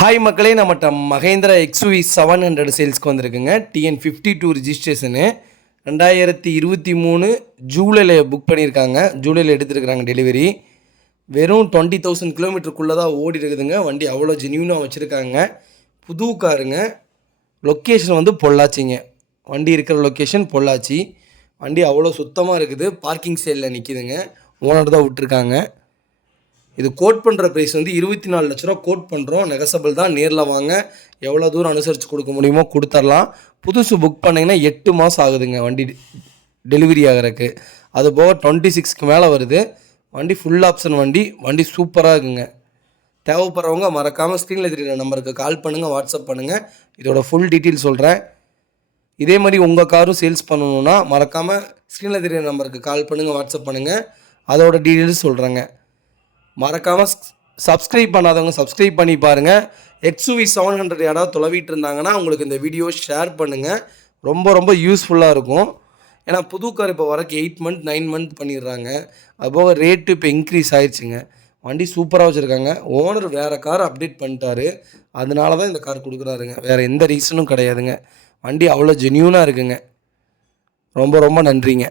Hi மக்களே, நம்மகிட்ட Mahindra XUV 700 சேல்ஸ்க்கு வந்திருக்குங்க. TN52 ரிஜிஸ்ட்ரேஷனு 2023 ஜூலையில் புக் பண்ணியிருக்காங்க. ஜூலையில் எடுத்துருக்குறாங்க டெலிவரி. வெறும் 20,000 கிலோமீட்டருக்குள்ளே தான் ஓடி இருக்குதுங்க. வண்டி அவ்வளோ ஜென்யூனாக வச்சுருக்காங்க. புது காருங்க. லொக்கேஷன் வந்து பொள்ளாச்சிங்க. வண்டி இருக்கிற லொக்கேஷன் பொள்ளாச்சி. வண்டி அவ்வளோ சுத்தமாக இருக்குது. பார்க்கிங் சைடில் நிற்கிதுங்க. ஓனர் தான் விட்டுருக்காங்க. இது கோட் பண்ணுற ப்ரைஸ் வந்து 24 லட்ச ரூபா கோட் பண்ணுறோம். நெகசபிள் தான். நேரில் வாங்க, எவ்வளோ தூரம் அனுசரித்து கொடுக்க முடியுமோ கொடுத்துர்லாம். புதுசு புக் பண்ணிங்கன்னா 8 மாதம் ஆகுதுங்க வண்டி டெலிவரி ஆகிறதுக்கு. அதுபோக 26க்கு மேலே வருது. வண்டி ஃபுல் ஆப்ஷன் வண்டி. வண்டி சூப்பராக இருக்குங்க. தேவைப்படுறவங்க மறக்காமல் ஸ்க்ரீனில் தெரியுற நம்பருக்கு கால் பண்ணுங்கள், வாட்ஸ்அப் பண்ணுங்கள். இதோட ஃபுல் டீட்டெயில் சொல்கிறேன். இதே மாதிரி உங்கள் காரும் சேல்ஸ் பண்ணணுன்னா மறக்காமல் ஸ்க்ரீனில் தெரியுற நம்பருக்கு கால் பண்ணுங்கள், வாட்ஸ்அப் பண்ணுங்கள். அதோட டீட்டெயில்ஸ் சொல்கிறேங்க. மறக்காமல் சப்ஸ்கிரைப் பண்ணாதவங்க சப்ஸ்கிரைப் பண்ணி பாருங்கள். XUV 700 யாராவது தொலைவிட்டு இருந்தாங்கன்னா உங்களுக்கு இந்த வீடியோ ஷேர் பண்ணுங்கள். ரொம்ப ரொம்ப யூஸ்ஃபுல்லாக இருக்கும். ஏன்னா புது கார் இப்போ வரக்கு 8 மந்த் 9 மந்த் பண்ணிடுறாங்க. அதுபோக ரேட்டு இப்போ இன்க்ரீஸ் ஆகிடுச்சுங்க. வண்டி சூப்பராக வச்சுருக்காங்க. ஓனர் வேறு கார் அப்டேட் பண்ணிட்டாரு. அதனால தான் இந்த கார் கொடுக்குறாருங்க. வேறு எந்த ரீசனும் கிடையாதுங்க. வண்டி அவ்வளோ ஜென்யூனாக இருக்குங்க. ரொம்ப ரொம்ப நன்றிங்க.